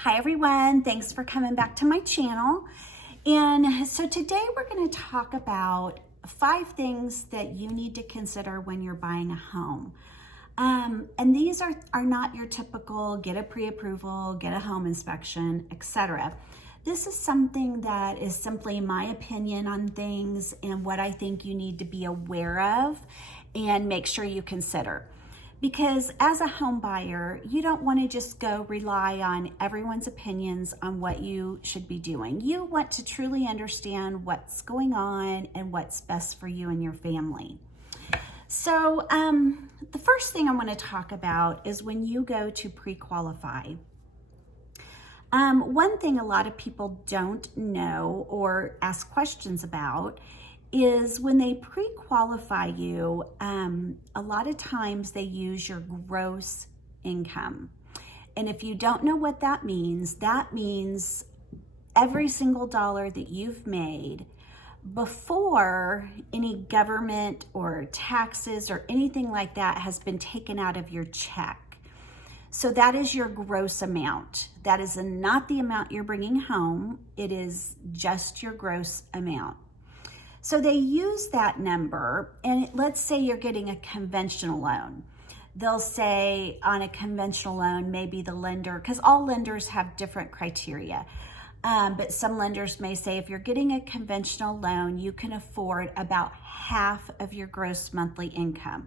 Hi everyone, thanks for coming back to my channel. And so today we're going to talk about 5 things that you need to consider when you're buying a home. And these are not your typical get a pre-approval, get a home inspection, etc. This is something that is simply my opinion on things and what I think you need to be aware of and make sure you consider. Because as a home buyer, you don't want to just go rely on everyone's opinions on what you should be doing. You want to truly understand what's going on and what's best for you and your family. So the first thing I want to talk about is when you go to pre-qualify. One thing a lot of people don't know or ask questions about is when they pre-qualify you, a lot of times they use your gross income. And if you don't know what that means every single dollar that you've made before any government or taxes or anything like that has been taken out of your check. So that is your gross amount. That is not the amount you're bringing home. It is just your gross amount. So they use that number, and let's say you're getting a conventional loan. They'll say on a conventional loan, maybe the lender, because all lenders have different criteria, but some lenders may say if you're getting a conventional loan, you can afford about half of your gross monthly income.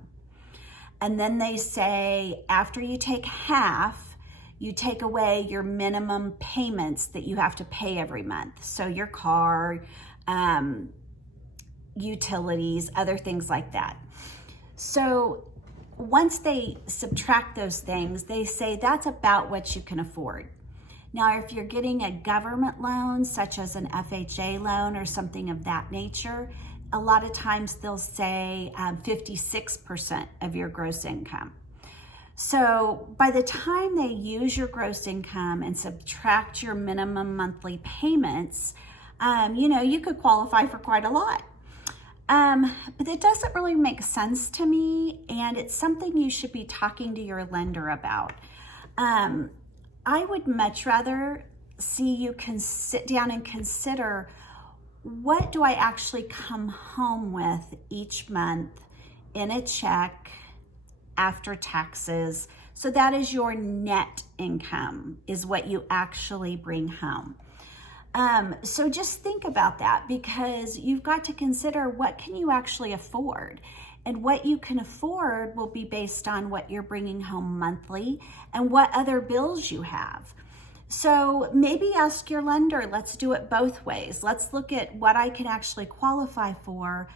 And then they say after you take half, you take away your minimum payments that you have to pay every month. So your car, utilities, other things like that. So once they subtract those things, they say that's about what you can afford. Now, if you're getting a government loan, such as an FHA loan or something of that nature, a lot of times they'll say 56% of your gross income. So by the time they use your gross income and subtract your minimum monthly payments, you could qualify for quite a lot. But it doesn't really make sense to me, and it's something you should be talking to your lender about. I would much rather see you can sit down and consider, what do I actually come home with each month in a check after taxes? So that is your net income, is what you actually bring home. So just think about that, because you've got to consider what can you actually afford, and what you can afford will be based on what you're bringing home monthly and what other bills you have. So maybe ask your lender, let's do it both ways. Let's look at what I can actually qualify for.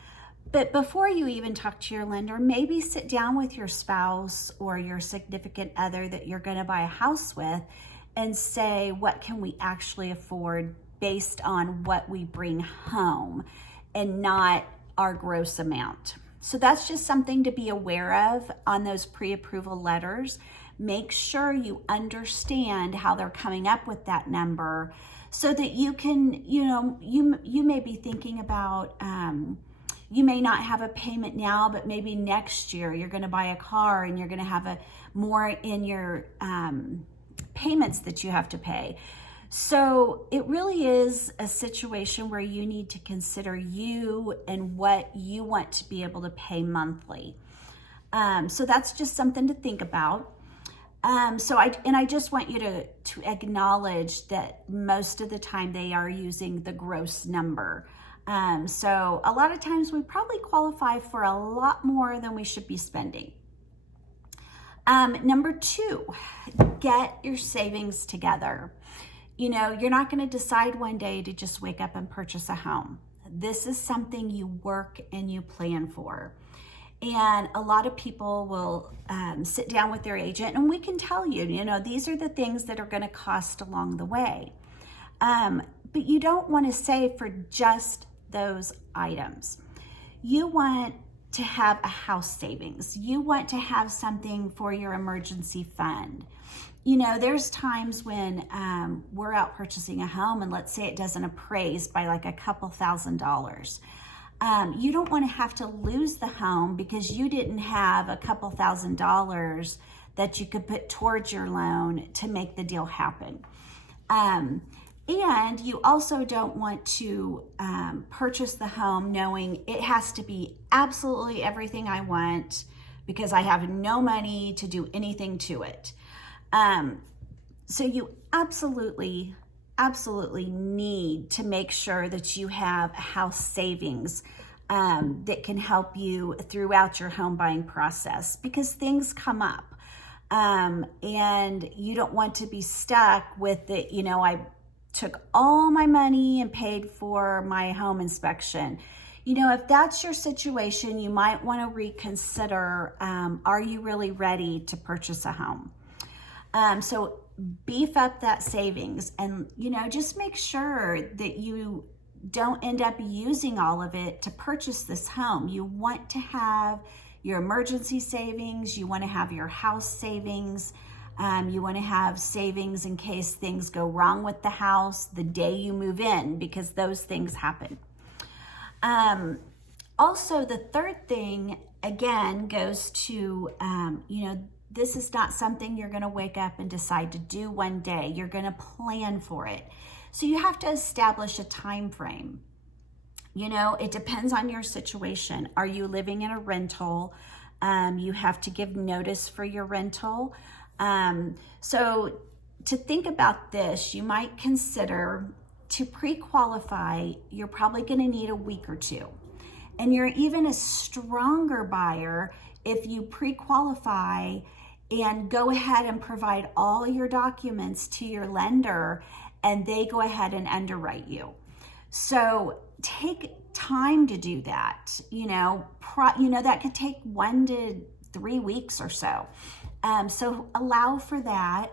But before you even talk to your lender, maybe sit down with your spouse or your significant other that you're going to buy a house with and say, what can we actually afford based on what we bring home and not our gross amount. So that's just something to be aware of on those pre-approval letters. Make sure you understand how they're coming up with that number so that you can, you may be thinking about, you may not have a payment now, but maybe next year you're going to buy a car and you're going to have more in your payments that you have to pay. So it really is a situation where you need to consider you and what you want to be able to pay monthly. So that's just something to think about. I just want you to acknowledge that most of the time they are using the gross number. So a lot of times we probably qualify for a lot more than we should be spending. Number 2, get your savings together. You're not going to decide one day to just wake up and purchase a home. This is something you work and you plan for. And a lot of people will sit down with their agent, and we can tell you, these are the things that are going to cost along the way. But you don't want to save for just those items. You want to have a house savings. You want to have something for your emergency fund. There's times when we're out purchasing a home, and let's say it doesn't appraise by like a couple $1,000s. You don't want to have to lose the home because you didn't have a couple $1,000s that you could put towards your loan to make the deal happen. And you also don't want to purchase the home knowing it has to be absolutely everything I want because I have no money to do anything to it. So you absolutely need to make sure that you have house savings that can help you throughout your home buying process, because things come up. And you don't want to be stuck with it. I took all my money and paid for my home inspection. If that's your situation, you might want to reconsider, are you really ready to purchase a home? So beef up that savings and, just make sure that you don't end up using all of it to purchase this home. You want to have your emergency savings. You want to have your house savings. You want to have savings in case things go wrong with the house the day you move in, because those things happen. Also, the third thing, again, goes to, this is not something you're going to wake up and decide to do one day. You're going to plan for it. So you have to establish a time frame. It depends on your situation. Are you living in a rental? You have to give notice for your rental. So to think about this, you might consider to pre-qualify, you're probably going to need a week or two. And you're even a stronger buyer if you pre-qualify and go ahead and provide all your documents to your lender and they go ahead and underwrite you. So take time to do that. That could take 1 to 3 weeks or so. So allow for that.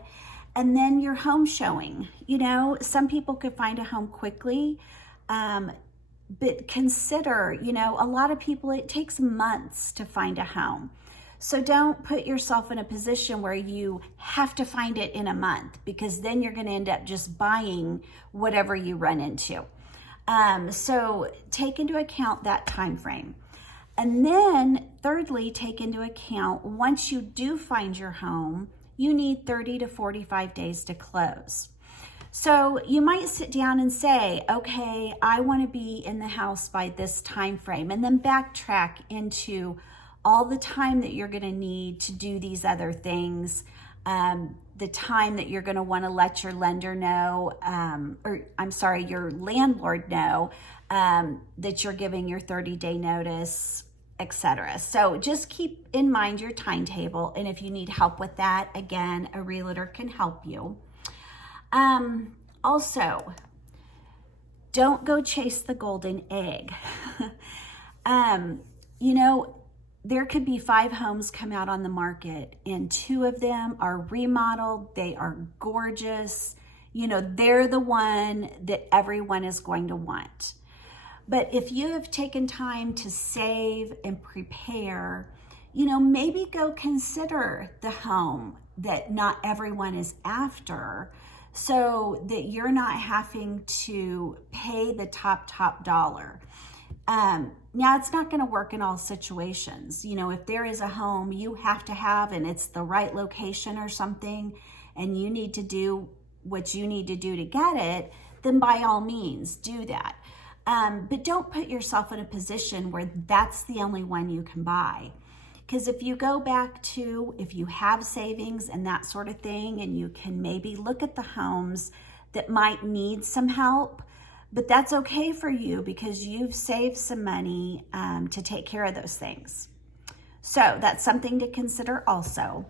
And then your home showing. Some people could find a home quickly, but consider, a lot of people, it takes months to find a home. So don't put yourself in a position where you have to find it in a month, because then you're going to end up just buying whatever you run into. So take into account that time frame. And then thirdly, take into account, once you do find your home, you need 30 to 45 days to close. So you might sit down and say, okay, I want to be in the house by this time frame, and then backtrack into all the time that you're going to need to do these other things, the time that you're going to want to let your lender know, your landlord know that you're giving your 30-day notice, etc. So just keep in mind your timetable. And if you need help with that, again, a realtor can help you. Also, don't go chase the golden egg. There could be 5 homes come out on the market and 2 of them are remodeled. They are gorgeous. They're the one that everyone is going to want. But if you have taken time to save and prepare, maybe go consider the home that not everyone is after, so that you're not having to pay the top dollar. Now, it's not going to work in all situations. If there is a home you have to have and it's the right location or something, and you need to do what you need to do to get it, then by all means do that. But don't put yourself in a position where that's the only one you can buy. Because if you go back to, if you have savings and that sort of thing, and you can maybe look at the homes that might need some help, but that's okay for you because you've saved some money to take care of those things. So that's something to consider also.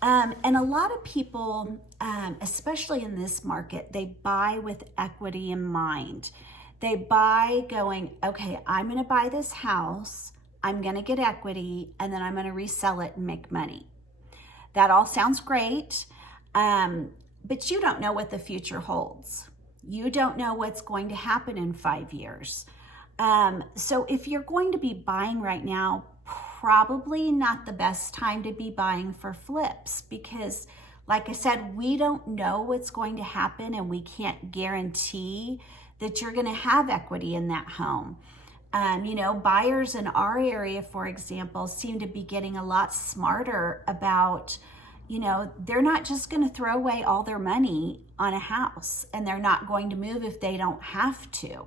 And a lot of people, especially in this market, they buy with equity in mind. They buy going, okay, I'm going to buy this house, I'm going to get equity, and then I'm going to resell it and make money. That all sounds great, but you don't know what the future holds. You don't know what's going to happen in 5 years. So if you're going to be buying right now, probably not the best time to be buying for flips, because like I said, we don't know what's going to happen, and we can't guarantee that you're going to have equity in that home. Buyers in our area, for example, seem to be getting a lot smarter about, you know, they're not just going to throw away all their money on a house, and they're not going to move if they don't have to.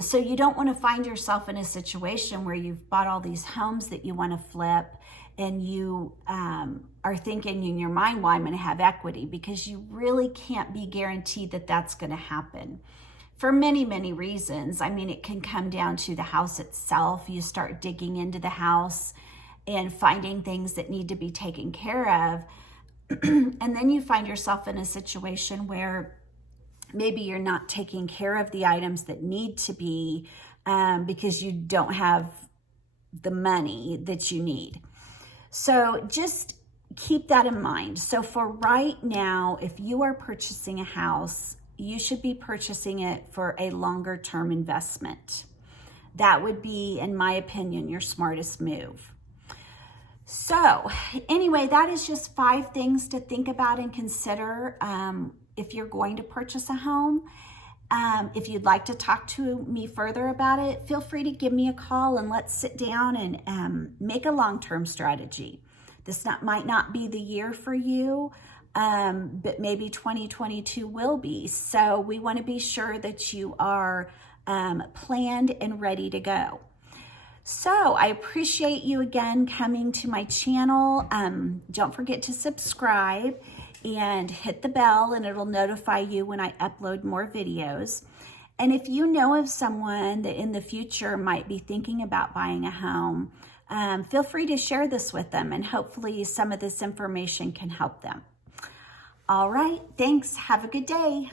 So you don't want to find yourself in a situation where you've bought all these homes that you want to flip, and you are thinking in your mind, well, I'm going to have equity, because you really can't be guaranteed that that's going to happen for many, many reasons. I mean, it can come down to the house itself. You start digging into the house and finding things that need to be taken care of. And then you find yourself in a situation where maybe you're not taking care of the items that need to be because you don't have the money that you need. So just keep that in mind. So for right now, if you are purchasing a house, you should be purchasing it for a longer term investment. That would be, in my opinion, your smartest move. So anyway, that is just 5 things to think about and consider if you're going to purchase a home. If you'd like to talk to me further about it, feel free to give me a call and let's sit down and make a long-term strategy. This might not be the year for you, but maybe 2022 will be. So we want to be sure that you are planned and ready to go. So I appreciate you again coming to my channel. Don't forget to subscribe and hit the bell, and it'll notify you when I upload more videos. And if you know of someone that in the future might be thinking about buying a home, feel free to share this with them, and hopefully some of this information can help them. All right, thanks. Have a good day.